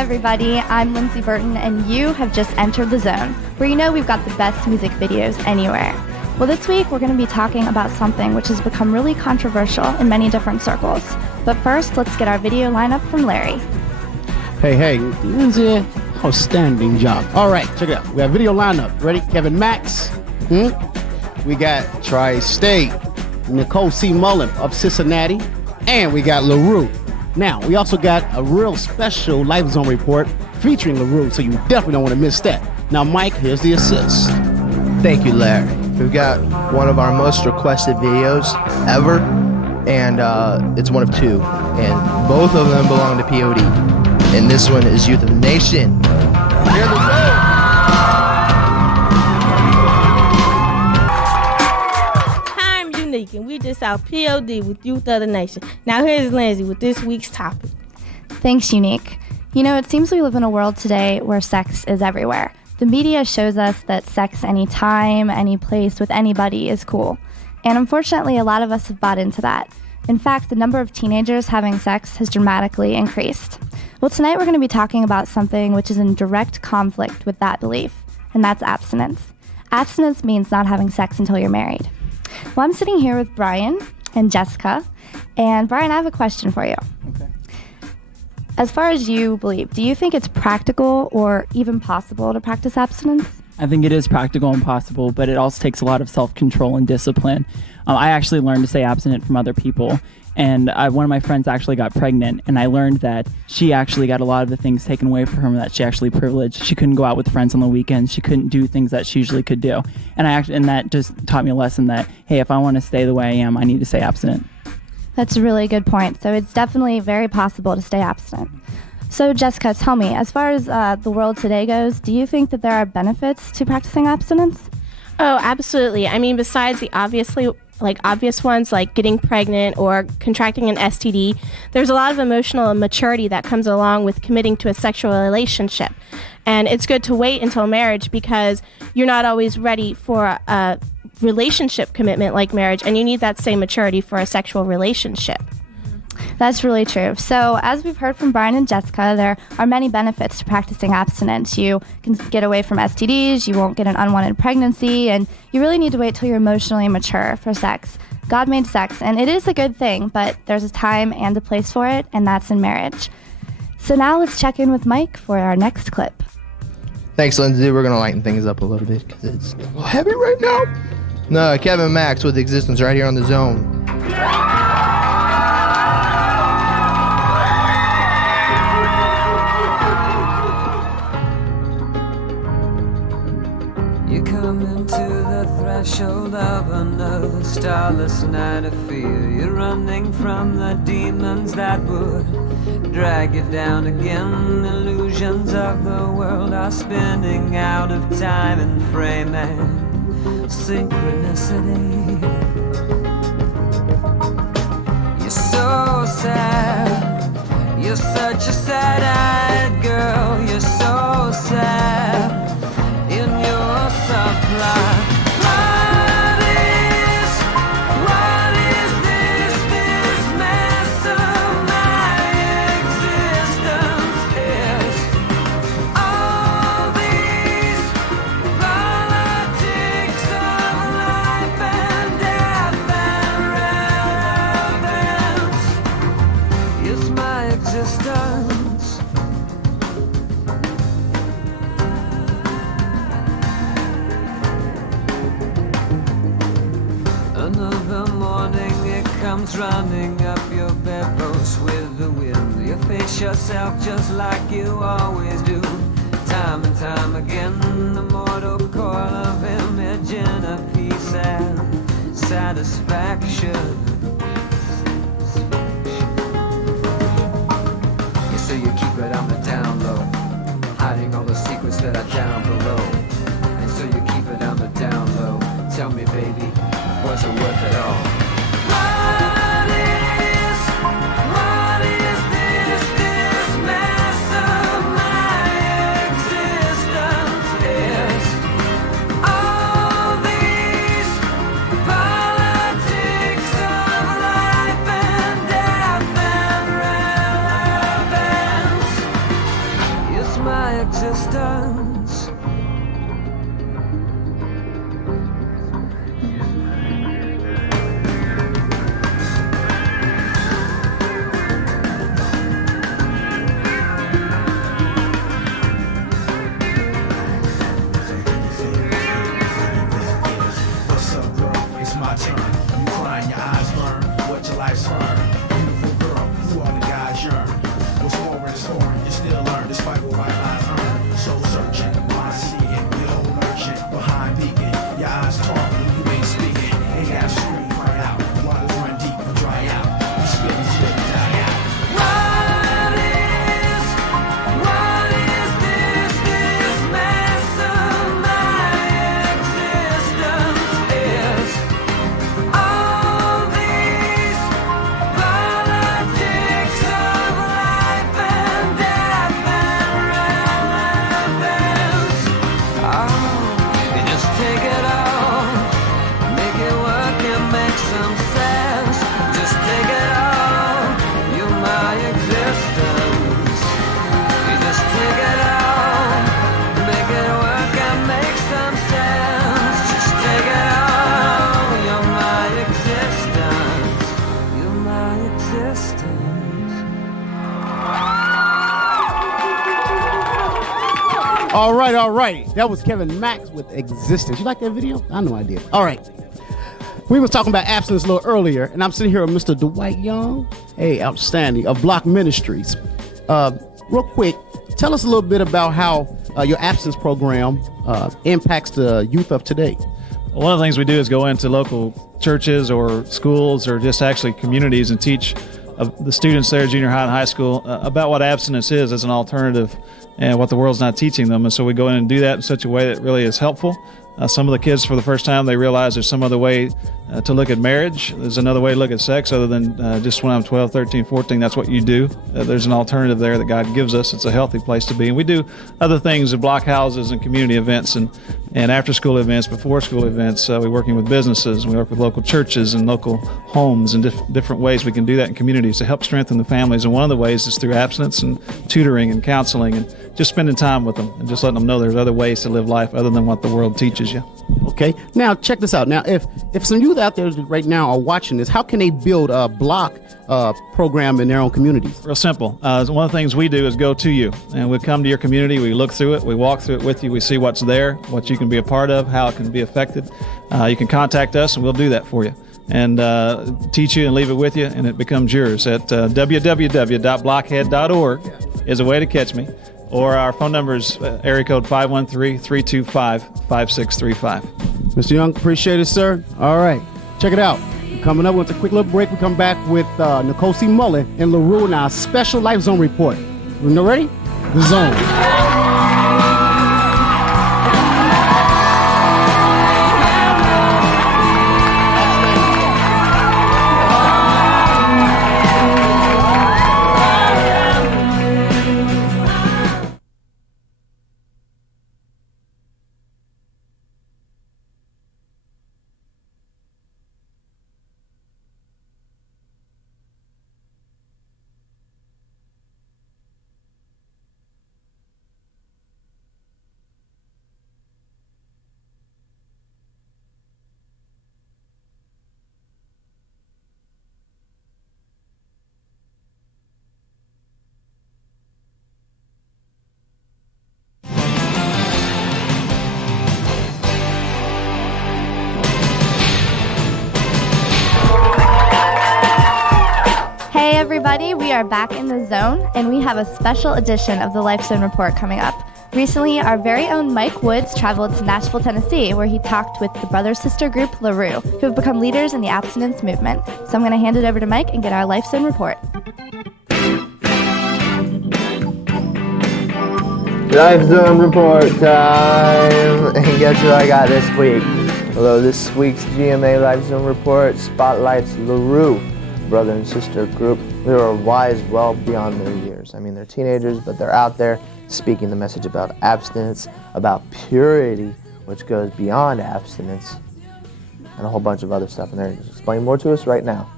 everybody, I'm Lindsay Burton, and you have just entered the zone, where you know we've got the best music videos anywhere. Well, this week we're going to be talking about something which has become really controversial in many different circles. But first, let's get our video lineup from Larry. Hey, Lindsay, outstanding job. All right, check it out. We have video lineup. Ready? Kevin Max. We got Tri-State, Nicole C. Mullen of Cincinnati, and we got LaRue. Now, we also got a real special Life Zone report featuring LaRue, so you definitely don't want to miss that. Now, Mike, here's the assist. Thank you, Larry. We've got one of our most requested videos ever, and it's one of two, and both of them belong to POD. And this one is Youth of the Nation. Hear the zone. Hi, I'm Unique, and we just out POD with Youth of the Nation. Now here's Lindsay with this week's topic. Thanks, Unique. You know, it seems we live in a world today where sex is everywhere. The media shows us that sex anytime, any place, with anybody is cool. And unfortunately, a lot of us have bought into that. In fact, the number of teenagers having sex has dramatically increased. Well, tonight we're going to be talking about something which is in direct conflict with that belief, and that's abstinence. Abstinence means not having sex until you're married. Well, I'm sitting here with Brian and Jessica, and Brian, I have a question for you. Okay. As far as you believe, do you think it's practical or even possible to practice abstinence? I think it is practical and possible, but it also takes a lot of self-control and discipline. I actually learned to stay abstinent from other people, and one of my friends actually got pregnant, and I learned that she actually got a lot of the things taken away from her that she actually privileged. She couldn't go out with friends on the weekends. She couldn't do things that she usually could do. And that just taught me a lesson that, hey, if I want to stay the way I am, I need to stay abstinent. That's a really good point. So it's definitely very possible to stay abstinent. So Jessica, tell me, as far as the world today goes, do you think that there are benefits to practicing abstinence? Oh, absolutely. I mean, besides the obvious ones like getting pregnant or contracting an STD, there's a lot of emotional maturity that comes along with committing to a sexual relationship. And it's good to wait until marriage because you're not always ready for a relationship commitment like marriage, and you need that same maturity for a sexual relationship. That's really true. So as we've heard from Brian and Jessica, there are many benefits to practicing abstinence. You can get away from STDs, you won't get an unwanted pregnancy, and you really need to wait till you're emotionally mature for sex. God made sex, and it is a good thing, but there's a time and a place for it, and that's in marriage. So now let's check in with Mike for our next clip. Thanks, Lindsay. We're going to lighten things up a little bit because it's a little heavy right now. No, Kevin Max with Existence right here on the zone. You come into the threshold of another starless night of fear. You're running from the demons that would drag you down again. Illusions of the world are spinning out of time and frame and synchronicity. You're so sad. You're such a sad-eyed girl. You're so sad. In your supply. What is this mess of my existence is? All these politics of life and death and relevance is my existence. Another morning it comes running up your bedpost with the wind. You face yourself just like you always do. Time and time again, the mortal coil of image in a peace and satisfaction. You say you keep it on the down low, hiding all the secrets that are down below. And so you keep it on the down low. Tell me, baby, was it worth it all? What is this mess of my existence is? All these politics of life and death and relevance All right. That was Kevin Max with Existence. You like that video? I know I did. All right. We was talking about abstinence a little earlier, and I'm sitting here with Mr. Dwight Young. Hey, outstanding, of Block Ministries. Real quick, tell us a little bit about how your abstinence program impacts the youth of today. One of the things we do is go into local churches or schools or just actually communities and teach the students there, junior high and high school, about what abstinence is as an alternative and what the world's not teaching them. And so we go in and do that in such a way that really is helpful. Some of the kids, for the first time, they realize there's some other way to look at marriage. There's another way to look at sex other than just when I'm 12, 13, 14, that's what you do. There's an alternative there that God gives us. It's a healthy place to be. And we do other things at block houses and community events and after-school events, before-school events. We're working with businesses. We work with local churches and local homes and different ways we can do that in communities to help strengthen the families. And one of the ways is through abstinence and tutoring and counseling and just spending time with them and just letting them know there's other ways to live life other than what the world teaches you. Okay. Now, check this out. Now, if some youth out there right now are watching this, how can they build a block program in their own communities? Real simple. One of the things we do is go to you, and we come to your community, we look through it, we walk through it with you, we see what's there, what you can be a part of, how it can be affected. You can contact us, and we'll do that for you and teach you and leave it with you, and it becomes yours. At www.blockhead.org is a way to catch me. Or our phone number is area code 513-325-5635. Mr. Young, appreciate it, sir. All right. Check it out. Coming up with a quick little break, we come back with Nicole C. Mullen and LaRue in our special Life Zone report. You know, ready? The Zone. Hey everybody, we are back in the zone, and we have a special edition of the Life Zone Report coming up. Recently, our very own Mike Woods traveled to Nashville, Tennessee, where he talked with the brother-sister group LaRue, who have become leaders in the abstinence movement. So I'm going to hand it over to Mike and get our Life Zone Report. Life Zone Report time! And guess what I got this week? Although this week's GMA Life Zone Report spotlights LaRue, brother and sister group. They are wise well beyond their years. I mean, they're teenagers, but they're out there speaking the message about abstinence, about purity, which goes beyond abstinence, and a whole bunch of other stuff. And they're going to explain more to us right now.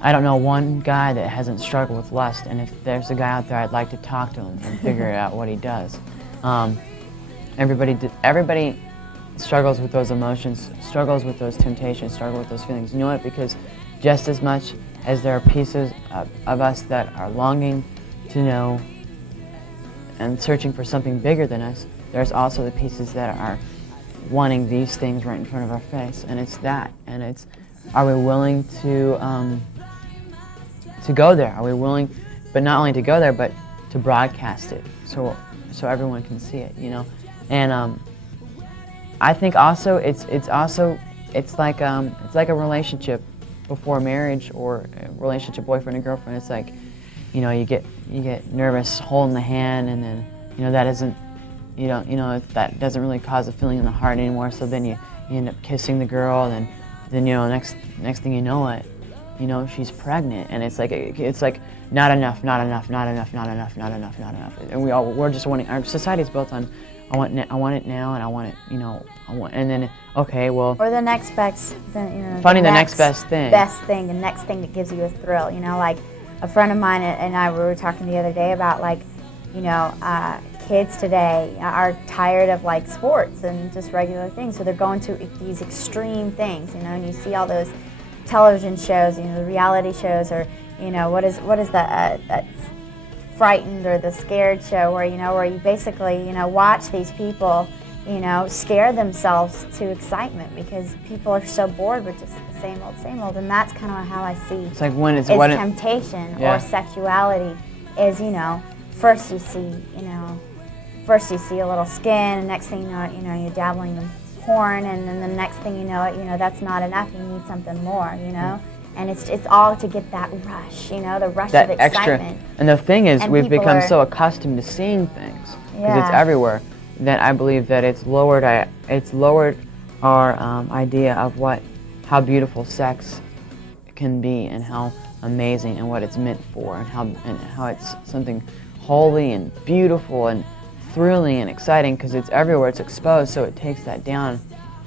I don't know one guy that hasn't struggled with lust, and if there's a guy out there, I'd like to talk to him and figure out what he does. Everybody struggles with those emotions, struggles with those temptations, struggles with those feelings. You know what? Because just as much as there are pieces of us that are longing to know and searching for something bigger than us, there's also the pieces that are wanting these things right in front of our face, and it's that. And it's, are we willing to go there? Are we willing, but not only to go there, but to broadcast it so everyone can see it, you know? And I think also it's like a relationship before marriage, or a relationship boyfriend and girlfriend. It's like, you know, you get nervous holding the hand, and then, you know, that that doesn't really cause a feeling in the heart anymore. So then you end up kissing the girl, and then, you know, next thing you know it, you know, she's pregnant, and it's like not enough, and we're just wanting. Our society's built on, I want it now, and I want it, you know, and then, okay, well. Or the next best, finding the next best thing. The next thing that gives you a thrill, you know, like a friend of mine and I were talking the other day about, like, you know, kids today are tired of, like, sports and just regular things, so they're going to these extreme things, you know, and you see all those television shows, you know, the reality shows, or, you know, what is that frightened or the scared show, where where you basically watch these people scare themselves to excitement because people are so bored with just the same old, and that's kind of how I see It's like when it's temptation Yeah. or sexuality is first you see a little skin, and next thing you know you're dabbling in porn, and then the next thing you know that's not enough, you need something more, and it's all to get that rush, the rush that of extra. excitement. And the thing is, And we've people become are- so accustomed to seeing things because it's Yeah. everywhere that I believe that it's lowered our idea of how beautiful sex can be and how amazing and what it's meant for and how it's something holy and beautiful and thrilling and exciting because it's everywhere, it's exposed, so it takes that down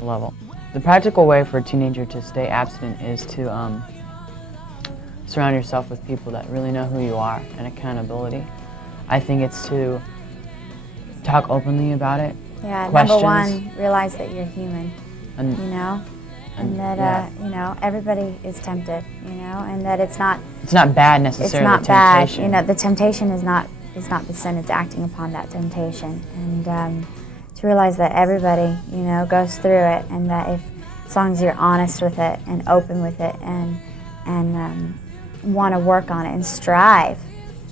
a level. The practical way for a teenager to stay abstinent is to surround yourself with people that really know who you are and accountability. I think it's to talk openly about it. Yeah, Questions. number one, realize that you're human, And and that yeah. Everybody is tempted, and that it's not bad it's necessarily. not temptation. bad. The temptation is not the sin; it's acting upon that temptation, and to realize that everybody goes through it, and that as long as you're honest with it and open with it, and want to work on it and strive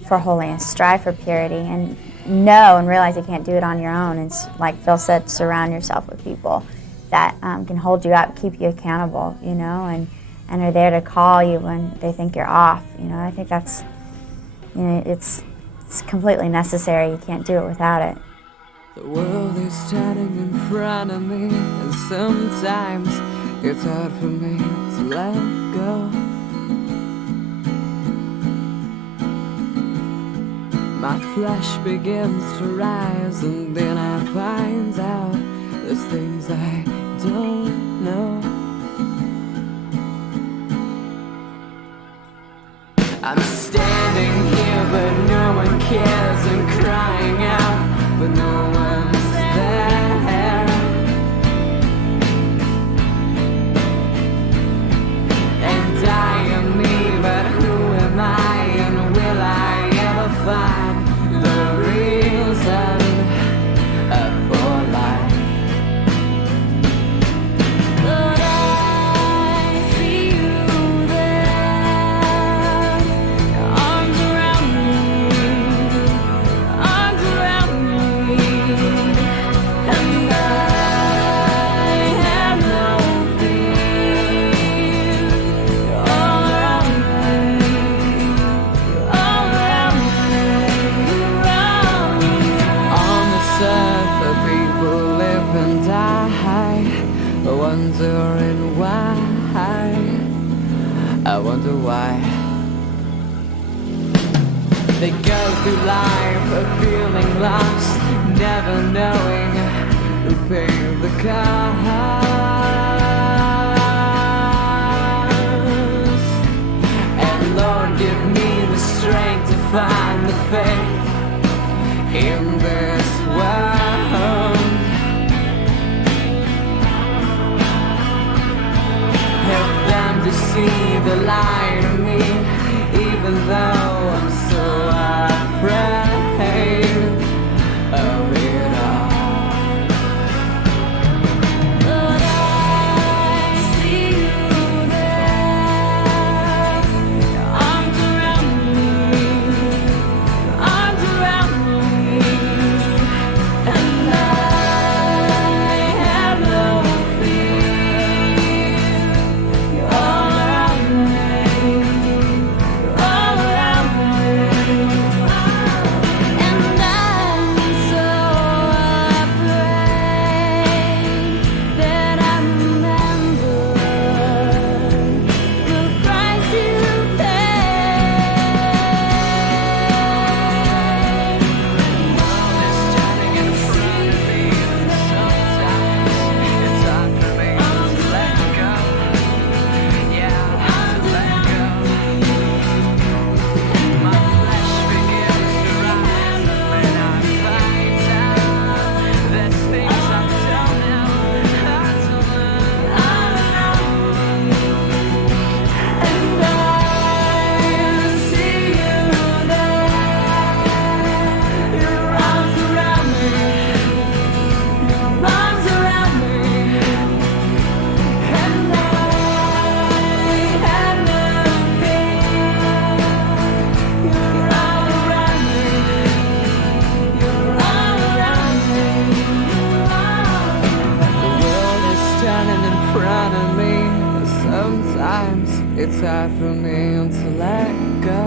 for holiness, strive for purity, and know and realize you can't do it on your own. And like Phil said, surround yourself with people that can hold you up, keep you accountable, and are there to call you when they think you're off. I think that's, it's completely necessary. You can't do it without it. The world is standing in front of me, and sometimes it's hard for me to let go. My flesh begins to rise, and then I find out there's things I don't know. I'm standing here, but no one cares, and crying out, but no one's there. And I am me, but who am I, and will I ever find the reason for life? But I see you there, arms around me, and I have no fear. You're all around me. On this earth, the people live and die, wondering why. I wonder why. They go through life feeling lost, never knowing who paid the cost. And Lord, give me the strength to find the faith in this world. Help them to see the light in me, even though I'm so afraid of it all. But I see you there, your arms around me, Sometimes it's hard for me to let go.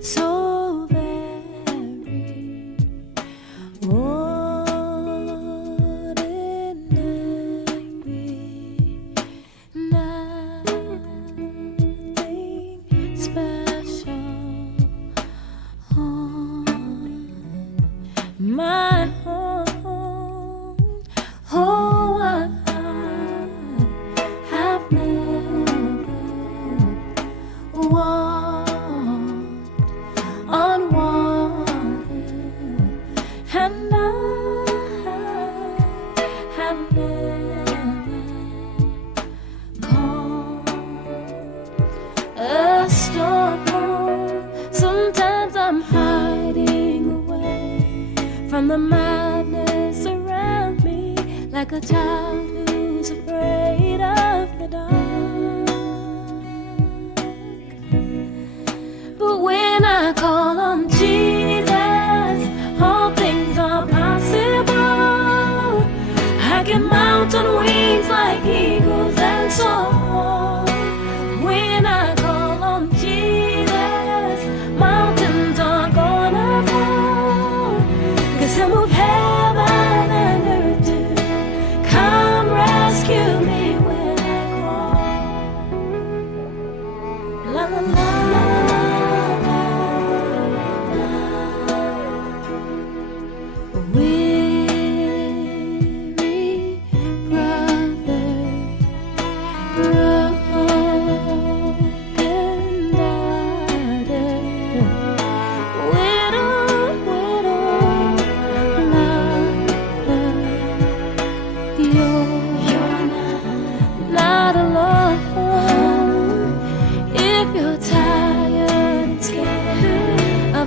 So very ordinary, nothing special on my own. Oh, I have never walked on water, and I have never calmed a storm. Sometimes I'm hiding away from the madness around me, like a child who's afraid of the dark. But when I call on Jesus, all things are possible. I can mount on wings like eagles and soar. When I call on Jesus, mountains are gonna fall. 'Cause he'll move heaven and earth to come rescue me when I call. La la la.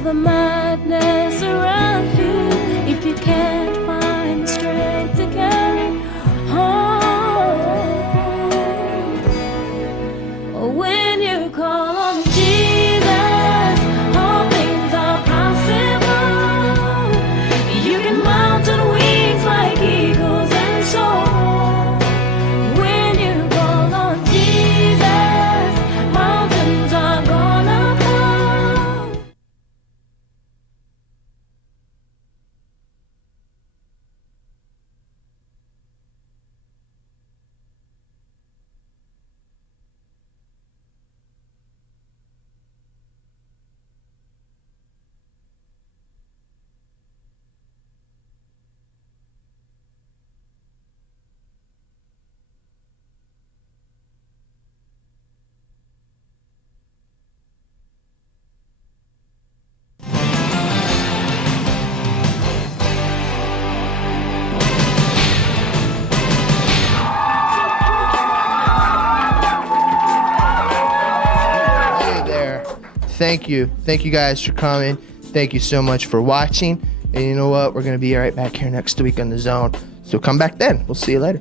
The madness around you, if you can't find the strength to carry on, when you call on Jesus, all things are possible. You can mount on wings like eagles and soar. When you call on Jesus, mountains are gonna fall. Thank you guys for coming. Thank you so much for watching. And you know what? We're going to be right back here next week on The Zone. So come back then. We'll see you later.